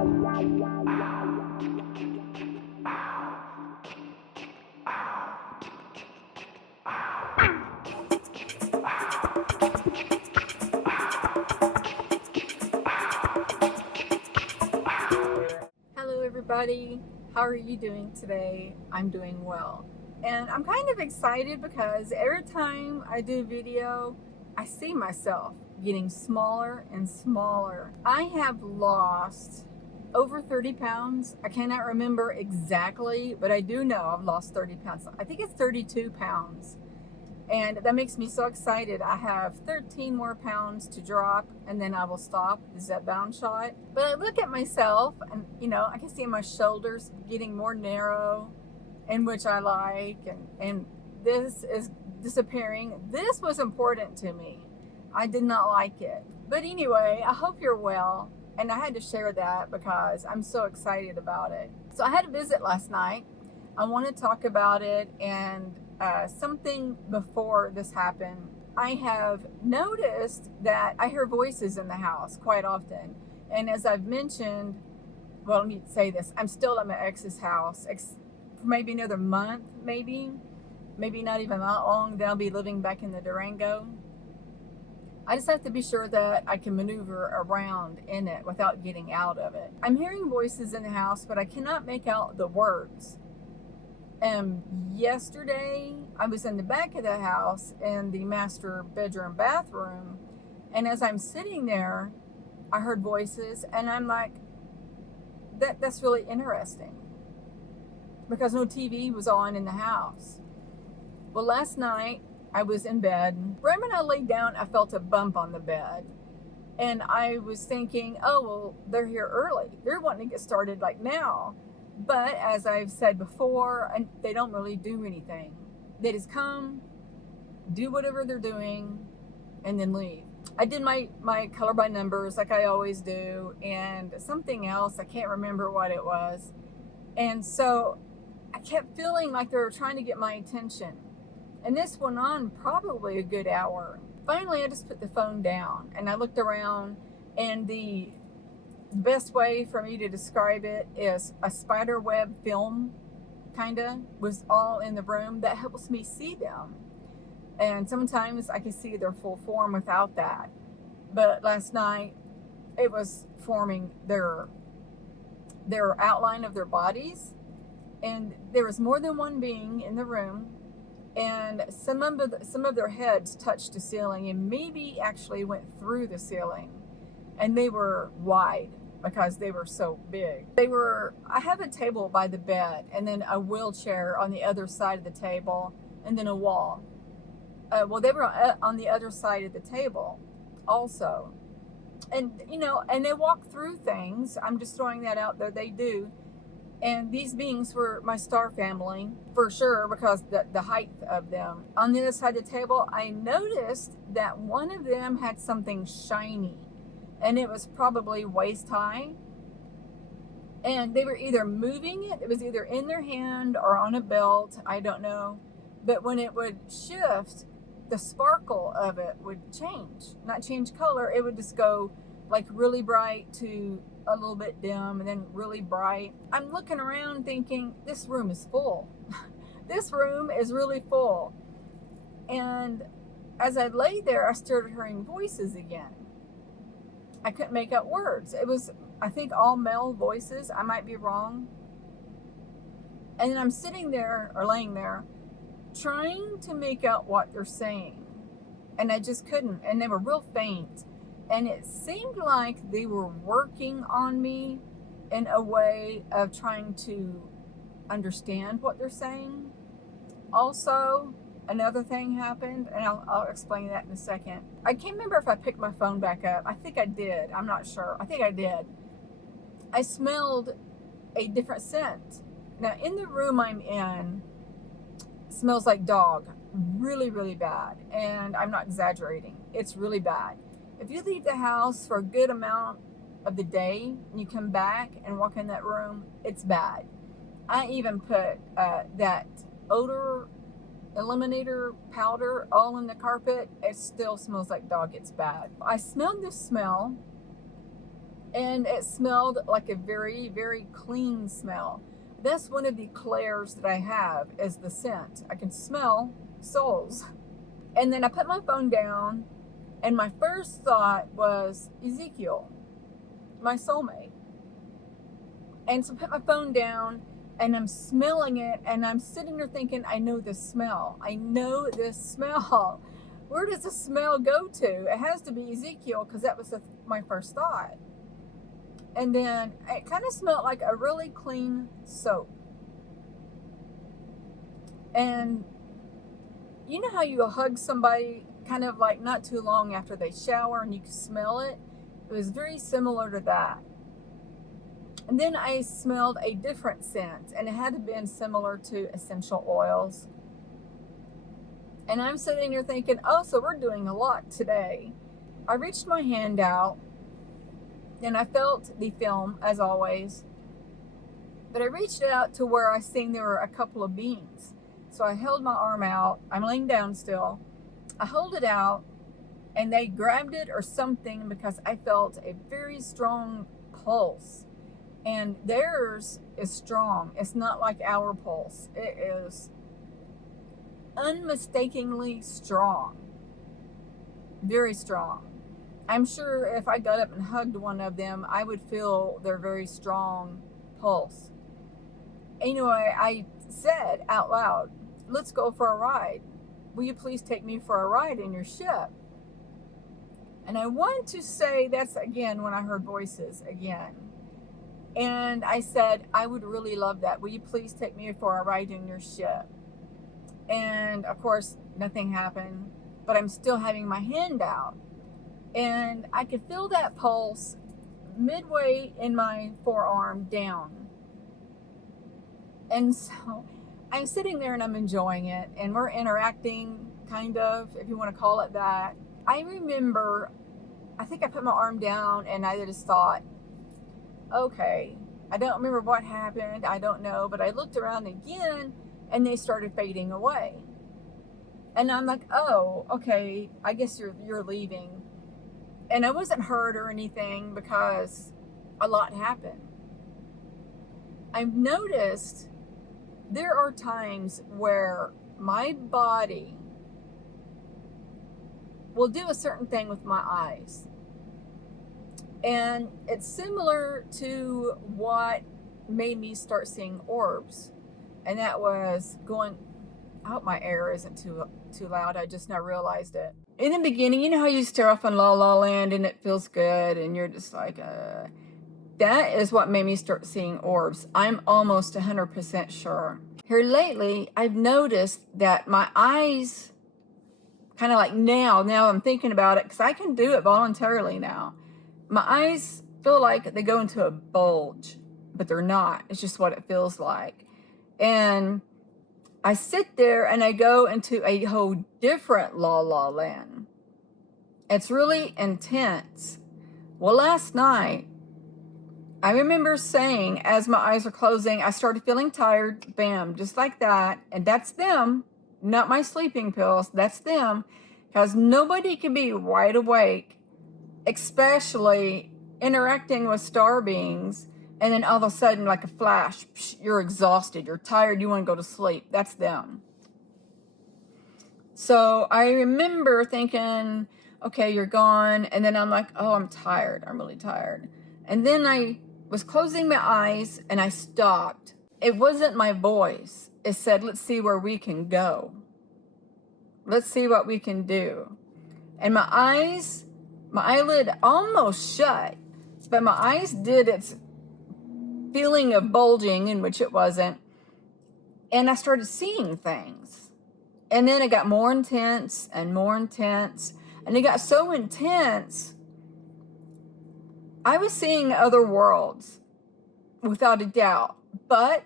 Hello everybody, how are you doing today? I'm doing well. And I'm kind of excited because every time I do video, I see myself getting smaller and smaller. I have lost over 30 pounds. I cannot remember exactly, but I do know I've lost 30 pounds. I think it's 32 pounds. And that makes me so excited. I have 13 more pounds to drop and then I will stop the Zepbound shot. But I look at myself and, I can see my shoulders getting more narrow, and which I like, and this is disappearing. This was important to me. I did not like it. But anyway, I hope you're well. And I had to share that because I'm so excited about it. So I had a visit last night. I want to talk about it, and something before this happened. I have noticed that I hear voices in the house quite often. And as I've mentioned, well, let me say this. I'm still at my ex's house for maybe another month, maybe not even that long. Then I'll be living back in the Durango. I just have to be sure that I can maneuver around in it without getting out of it. I'm hearing voices in the house, but I cannot make out the words. Yesterday, I was in the back of the house in the master bedroom bathroom, and as I'm sitting there, I heard voices, and I'm like, that's really interesting, because no TV was on in the house. Well, last night, I was in bed. Right when I laid down, I felt a bump on the bed, and I was thinking, oh, well, they're here early. They're wanting to get started like now. But as I've said before, they don't really do anything. They just come, do whatever they're doing, and then leave. I did my color by numbers like I always do, and something else, I can't remember what it was. And so I kept feeling like they were trying to get my attention. And this went on probably a good hour. Finally, I just put the phone down, and I looked around, and the best way for me to describe it is a spider web film kinda was all in the room that helps me see them, and sometimes I can see their full form without that. But last night it was forming their outline of their bodies, and there was more than one being in the room, and some of their heads touched the ceiling and maybe actually went through the ceiling, and they were wide because they were so big. I have a table by the bed, and then a wheelchair on the other side of the table, and then a wall. Well, they were on the other side of the table also. And, and they walk through things. I'm just throwing that out there. They do. And these beings were my star family, for sure, because the height of them. On the other side of the table, I noticed that one of them had something shiny, and it was probably waist high. And they were either moving it was either in their hand or on a belt, I don't know. But when it would shift, the sparkle of it would change. Not change color, it would just go like really bright to a little bit dim and then really bright. I'm looking around thinking, this room is full. This room is really full. And as I lay there, I started hearing voices again. I couldn't make out words. It was, I think, all male voices. I might be wrong. And then I'm sitting there or laying there trying to make out what they're saying. And I just couldn't. And they were real faint. And it seemed like they were working on me in a way of trying to understand what they're saying. Also, another thing happened, and I'll explain that in a second. I can't remember if I picked my phone back up. I think I did. I'm not sure. I think I did. I smelled a different scent. Now, in the room I'm in, it smells like dog. Really, really bad. And I'm not exaggerating. It's really bad. If you leave the house for a good amount of the day and you come back and walk in that room, it's bad. I even put that odor eliminator powder all in the carpet. It still smells like dog. It's bad. I smelled this smell, And it smelled like a very, very clean smell. That's one of the clairs that I have, is the scent. I can smell souls. And then I put my phone down, and my first thought was Ezekiel, my soulmate. And so I put my phone down, and I'm smelling it, and I'm sitting there thinking, I know this smell. I know this smell. Where does the smell go to? It has to be Ezekiel, because that was my first thought. And then it kind of smelled like a really clean soap. And you know how you hug somebody kind of like not too long after they shower and you can smell it? It was very similar to that. And then I smelled a different scent, and it had to have been similar to essential oils. And I'm sitting there thinking, oh, so we're doing a lot today. I reached my hand out, and I felt the film, as always. But I reached out to where I seen there were a couple of beans. So I held my arm out. I'm laying down still. I hold it out, and they grabbed it or something, because I felt a very strong pulse. And theirs is strong. It's not like our pulse. It is unmistakably strong. Very strong. I'm sure if I got up and hugged one of them, I would feel their very strong pulse. Anyway, I said out loud, let's go for a ride. Will you please take me for a ride in your ship? And I want to say that's again when I heard voices again. And I said, I would really love that. Will you please take me for a ride in your ship? And of course, nothing happened, but I'm still having my hand out. And I could feel that pulse midway in my forearm down. And so I'm sitting there and I'm enjoying it. And we're interacting, kind of, if you want to call it that. I remember, I think I put my arm down and I just thought, okay, I don't remember what happened. I don't know. But I looked around again and they started fading away. And I'm like, oh, okay, I guess you're leaving. And I wasn't hurt or anything because a lot happened. I've noticed there are times where my body will do a certain thing with my eyes. And it's similar to what made me start seeing orbs. And that was going, I hope my air isn't too loud. I just now realized it. In the beginning, you know how you stare off on La La Land and it feels good and you're just like, that is what made me start seeing orbs. I'm almost 100% sure. Here lately, I've noticed that my eyes, kind of like now I'm thinking about it, because I can do it voluntarily now. My eyes feel like they go into a bulge, but they're not. It's just what it feels like. And I sit there and I go into a whole different La La Land. It's really intense. Well, last night, I remember saying, as my eyes are closing, I started feeling tired, bam, just like that. And that's them, not my sleeping pills. That's them, because nobody can be wide awake, especially interacting with star beings, and then all of a sudden, like a flash, you're exhausted, you're tired, you want to go to sleep. That's them. So I remember thinking, okay, you're gone. And then I'm like, oh, I'm tired. I'm really tired. And then I was closing my eyes and I stopped. It wasn't my voice. It said, let's see where we can go. Let's see what we can do. And my eyelid almost shut, but my eyes did its feeling of bulging, in which it wasn't. And I started seeing things. And then it got more intense and more intense. And it got so intense, I was seeing other worlds, without a doubt. But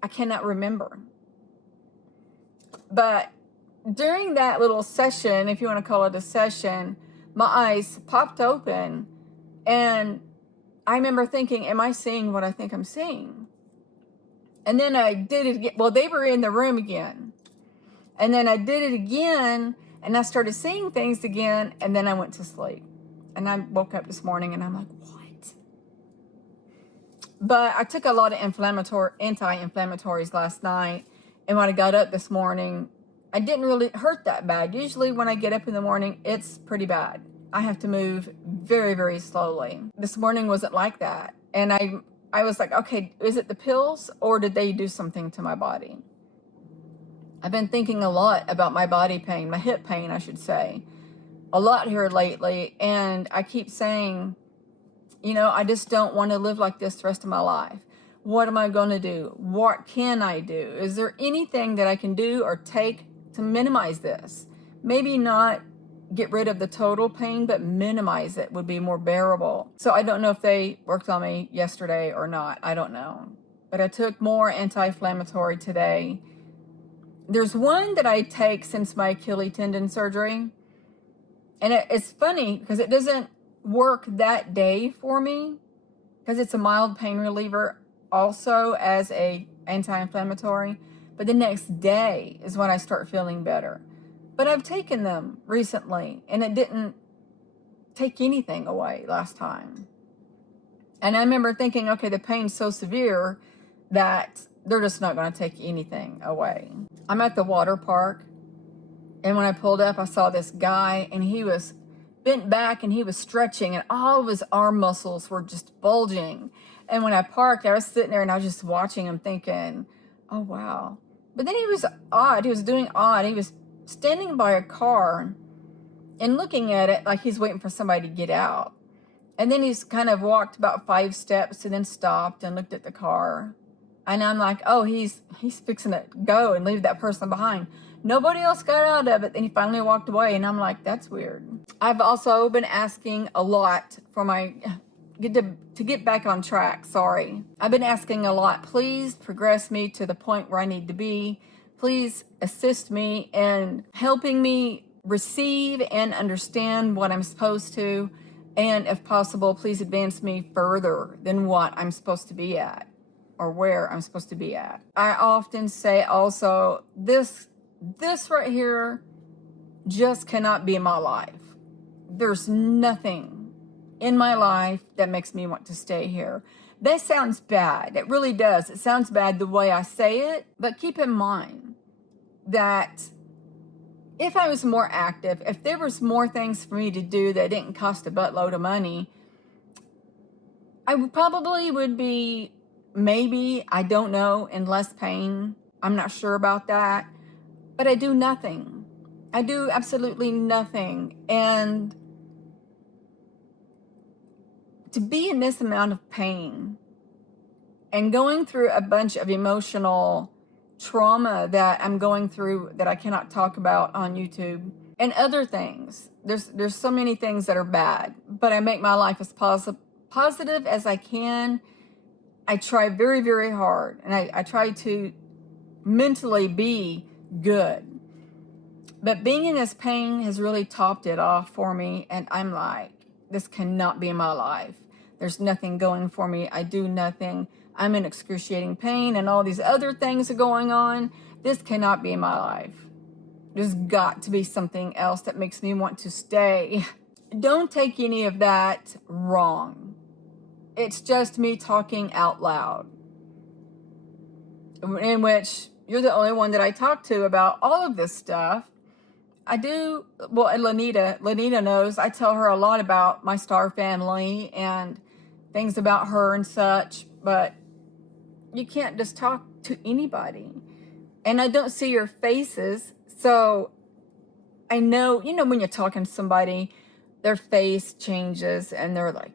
I cannot remember. But during that little session, if you want to call it a session, my eyes popped open. And I remember thinking, am I seeing what I think I'm seeing? And then I did it again. Well, they were in the room again. And then I did it again, and I started seeing things again, and then I went to sleep. And I woke up this morning, and I'm like, why But I took a lot of anti-inflammatories last night, and when I got up this morning, I didn't really hurt that bad. Usually when I get up in the morning, it's pretty bad. I have to move very, very slowly. This morning wasn't like that. And I was like, okay, is it the pills or did they do something to my body? I've been thinking a lot about my body pain, my hip pain, I should say, a lot here lately. And I keep saying, you know, I just don't want to live like this the rest of my life. What am I going to do? What can I do? Is there anything that I can do or take to minimize this? Maybe not get rid of the total pain, but minimize it would be more bearable. So I don't know if they worked on me yesterday or not. I don't know. But I took more anti-inflammatory today. There's one that I take since my Achilles tendon surgery. And it's funny because it doesn't work that day for me because it's a mild pain reliever also as a anti-inflammatory. But the next day is when I start feeling better. But I've taken them recently and it didn't take anything away last time. And I remember thinking, okay, the pain's so severe that they're just not going to take anything away. I'm at the water park, and when I pulled up, I saw this guy, and he was bent back, and he was stretching, and all of his arm muscles were just bulging. And when I parked, I was sitting there, and I was just watching him thinking, oh, wow. But then he was odd. He was doing odd. He was standing by a car and looking at it like he's waiting for somebody to get out. And then he's kind of walked about 5 steps and then stopped and looked at the car. And I'm like, oh, he's fixing to go and leave that person behind. Nobody else got out of it. Then he finally walked away. And I'm like, that's weird. I've also been asking a lot for to get back on track. Sorry. I've been asking a lot. Please progress me to the point where I need to be. Please assist me in helping me receive and understand what I'm supposed to. And if possible, please advance me further than what I'm supposed to be at or where I'm supposed to be at. I often say also, this right here just cannot be my life. There's nothing in my life that makes me want to stay here. That sounds bad. It really does. It sounds bad the way I say it, but keep in mind that if I was more active, if there was more things for me to do that didn't cost a buttload of money, I probably would be, maybe, I don't know, in less pain. I'm not sure about that. But I do nothing. I do absolutely nothing. And to be in this amount of pain and going through a bunch of emotional trauma that I'm going through that I cannot talk about on YouTube and other things. There's so many things that are bad, but I make my life as positive as I can. I try very, very hard, and I try to mentally be good. But being in this pain has really topped it off for me, and I'm like, this cannot be my life. There's nothing going for me. I do nothing. I'm in excruciating pain, and all these other things are going on. This cannot be my life. There's got to be something else that makes me want to stay. Don't take any of that wrong. It's just me talking out loud, in which you're the only one that I talk to about all of this stuff. I do, well, and Lanita knows, I tell her a lot about my star family and things about her and such, but you can't just talk to anybody. And I don't see your faces, so I know, you know, when you're talking to somebody, their face changes and they're like,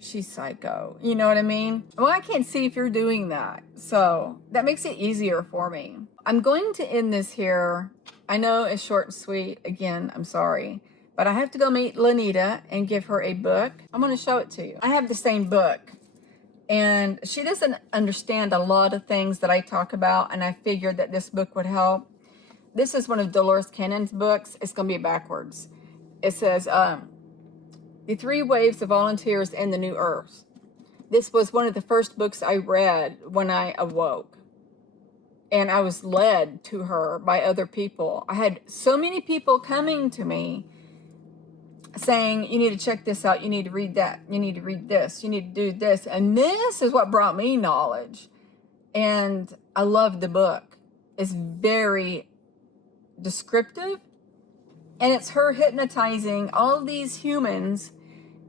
she's psycho. You know what I mean? Well, I can't see if you're doing that. So that makes it easier for me. I'm going to end this here. I know it's short and sweet. Again, I'm sorry. But I have to go meet Lanita and give her a book. I'm going to show it to you. I have the same book. And she doesn't understand a lot of things that I talk about. And I figured that this book would help. This is one of Dolores Cannon's books. It's going to be backwards. It says, The 3 Waves of Volunteers in the New Earth. This was one of the first books I read when I awoke. And I was led to her by other people. I had so many people coming to me saying, you need to check this out, you need to read that, you need to read this, you need to do this. And this is what brought me knowledge. And I loved the book. It's very descriptive. And it's her hypnotizing all these humans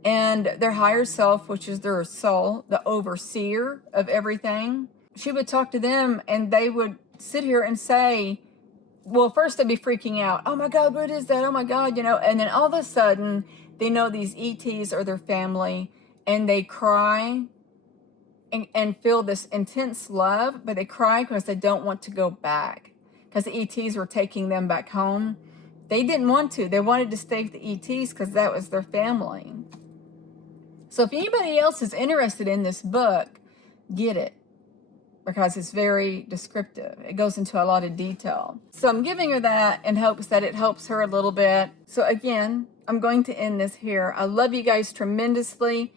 and their higher self, which is their soul, the overseer of everything. She would talk to them and they would sit here and say, well, first they'd be freaking out. Oh my God, what is that? Oh my God, and then all of a sudden they know these ETs are their family and they cry and feel this intense love, but they cry because they don't want to go back because the ETs were taking them back home. They didn't want to. They wanted to stay with the ETs because that was their family. So if anybody else is interested in this book, get it, because it's very descriptive. It goes into a lot of detail. So I'm giving her that in hopes that it helps her a little bit. So again, I'm going to end this here. I love you guys tremendously,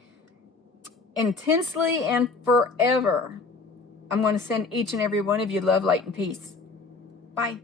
intensely, and forever. I'm going to send each and every one of you love, light, and peace. Bye.